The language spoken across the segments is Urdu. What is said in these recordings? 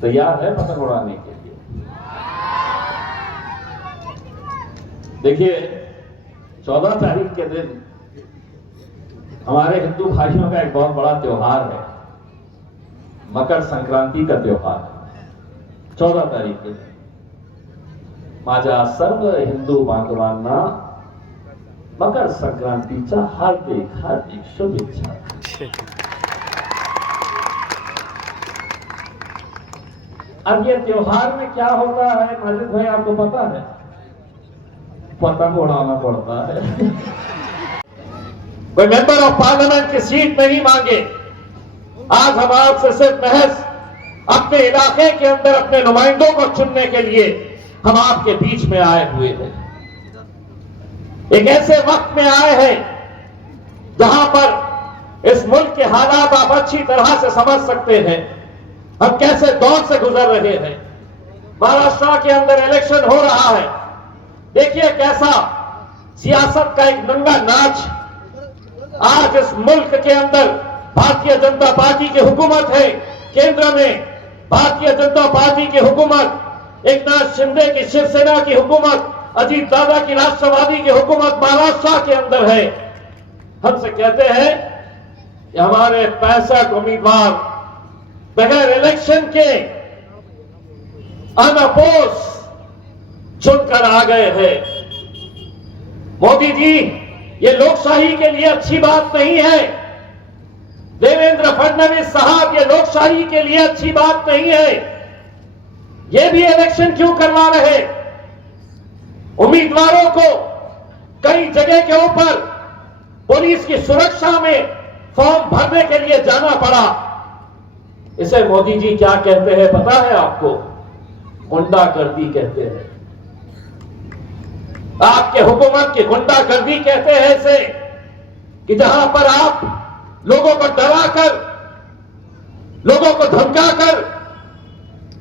تیار ہے پتنگ اڑانے کے لیے؟ دیکھیے، چودہ تاریخ کے دن ہمارے ہندو بھائیوں کا ایک بہت بڑا تیوہار ہے۔ مکر سنکرانتی کا تیوہار چودہ تاریخ کے دن۔ ماجا سرو ہندو بھاگوانا مکر سنکرانتی ہاردک ہاردک شبھیچھا اب یہ تیوہار میں کیا ہوتا ہے؟ ماجد بھائی، آپ کو پتا ہے؟ پتنگ اڑانا پڑتا ہے۔ کوئی ممبر آف پارلیمنٹ کی سیٹ نہیں مانگے۔ آج ہم آپ سے صرف محض اپنے علاقے کے اندر اپنے نمائندوں کو چننے کے لیے ہم آپ کے بیچ میں آئے ہوئے ہیں۔ ایک ایسے وقت میں آئے ہیں جہاں پر اس ملک کے حالات آپ اچھی طرح سے سمجھ سکتے ہیں۔ ہم کیسے دور سے گزر رہے ہیں؟ مہاراشٹرا کے اندر الیکشن ہو رہا ہے۔ دیکھیے کیسا سیاست کا ایک ننگا ناچ آج اس ملک کے اندر بھارتی جنتا پارٹی کی حکومت ہے۔ کیندر میں بھارتی جنتا پارٹی کی حکومت، ایک ناتھ شندے کی شیو سینا کی حکومت، اجیت دادا کی راشٹر وادی کی حکومت مہاراشٹرا کے اندر ہے۔ ہم سے کہتے ہیں کہ ہمارے پینسٹھ امیدوار بغیر الیکشن کے انپوس چن کر آ گئے ہیں مودی جی یہ لوک شاہی کے لیے اچھی بات نہیں ہے دیویندر فڈنویس صاحب یہ لوک شاہی کے لیے اچھی بات نہیں ہے یہ بھی الیکشن کیوں کروا رہے امیدواروں کو کئی جگہ کے اوپر پولیس کی سرکشا میں فارم بھرنے کے لیے جانا پڑا اسے مودی جی کیا کہتے ہیں پتا ہے آپ کو؟ گنڈا کردی کہتے ہیں۔ آپ کے حکومت کی گنڈا کردی کہتے ہیں اسے کہ جہاں پر آپ لوگوں کو ڈرا کر، لوگوں کو دھمکا کر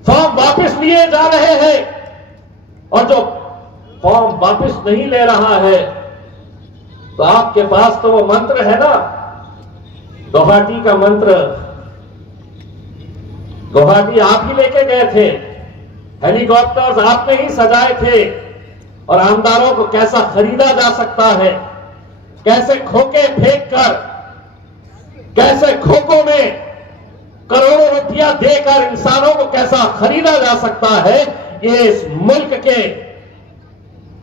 فارم واپس لیے جا رہے ہیں اور جو فارم واپس نہیں لے رہا ہے، تو آپ کے پاس تو وہ منتر ہے نا۔ گوہاٹی کا منتر دوہا آپ ہی لے کے گئے تھے۔ ہیلی کاپٹر آپ نے ہی سجائے تھے۔ اور آمداروں کو کیسا خریدا جا سکتا ہے؟ کیسے کھوکے پھینک کر، کیسے کھوکوں میں کروڑوں روپیہ دے کر انسانوں کو کیسا خریدا جا سکتا ہے؟ یہ اس ملک کے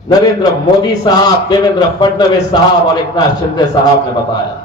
نریندر مودی صاحب، دیویندر فڈنویس صاحب اور ایک ناتھ شندے صاحب نے بتایا۔